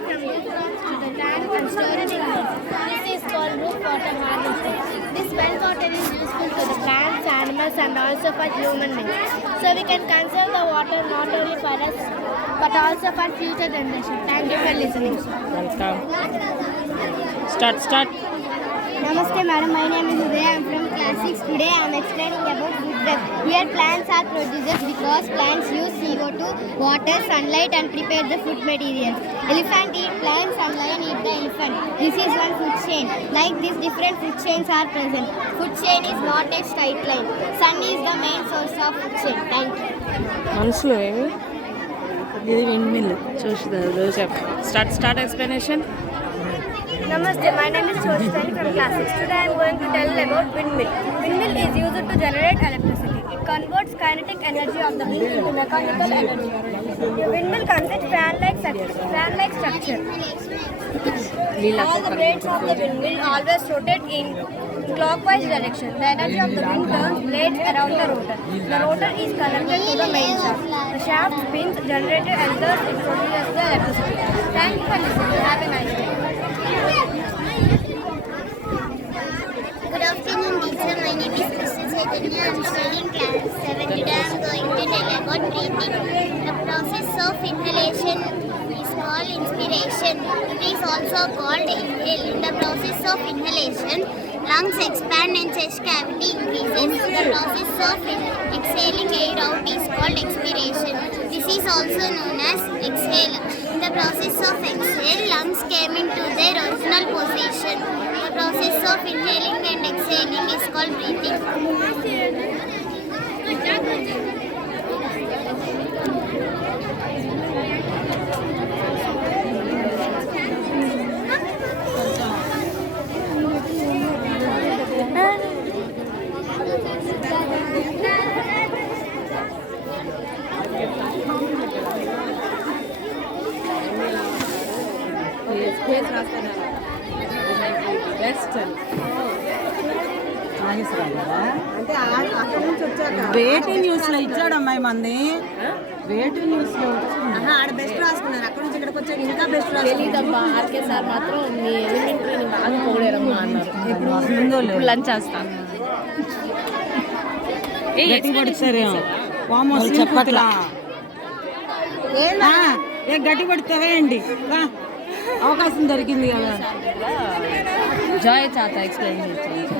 water from the source to the tank and store it in wells. This is called roof water harvesting. This well water is useful to the plants, animals and also for human beings. So we can conserve the water not only for us but also for future generations. Thank you for listening. Welcome. Start. Namaste madam, my name is Uday. I am from class 6. Today I am explaining about food web. Here plants are produced because plants use CO2, water, sunlight and prepare the food materials. Elephant eat plants and lion eat the elephant. This is one food chain. Like this, different food chains are present. Food chain is not a straight line. Sun is the main source of food chain. Thank you. మనసులో ఏమి ఇది windmill చూస్తారు start explanation. Namaste, my name is Choshitani from class 6. Today I am going to tell about windmill. Windmill is used to generate electricity. It converts kinetic energy of the wind into mechanical energy. Windmill consists fan-like structure. All the blades of the windmill always rotate in clockwise direction. The energy of the wind turns blades around the rotor. The rotor is connected to the main shaft. The shaft spins, generator enters, it produces the electricity. Thank you for listening. Have a nice day. Good afternoon, teacher. My name is Mr. Chaitanya. I am studying class 7. Today I am going to tell about breathing. The process of inhalation is called inspiration. It is also called inhale. In the process of inhalation, lungs expand and chest cavity increases. The process of exhaling air out is called expiration. This is also known as exhale. In the process of exhale, lungs came into their original position. The process of inhaling and exhaling is called breathing. అంటే అక్కడ నుంచి వచ్చాక వేటి news లో ఇచ్చాడు అమ్మాయి మంది వేటి న్యూస్ లో ఆడ బెస్ట్ రాసుకున్నాను. అక్కడ నుంచి ఇక్కడికి వచ్చాక ఇంకా బెస్ట్ తెలీదబ్బా. ఆర్కే సార్ మాత్రం మీ ఎలిమెంటరీని బాగా పొగిడారమ్మా అన్నారు. ఇప్పుడు లంచ్ చేస్తాను. గట్టి పడితే అండి అవకాశం దొరికింది కదా. జాయ్ చాత ఎక్స్ప్లెయిన్ చేస్తాను.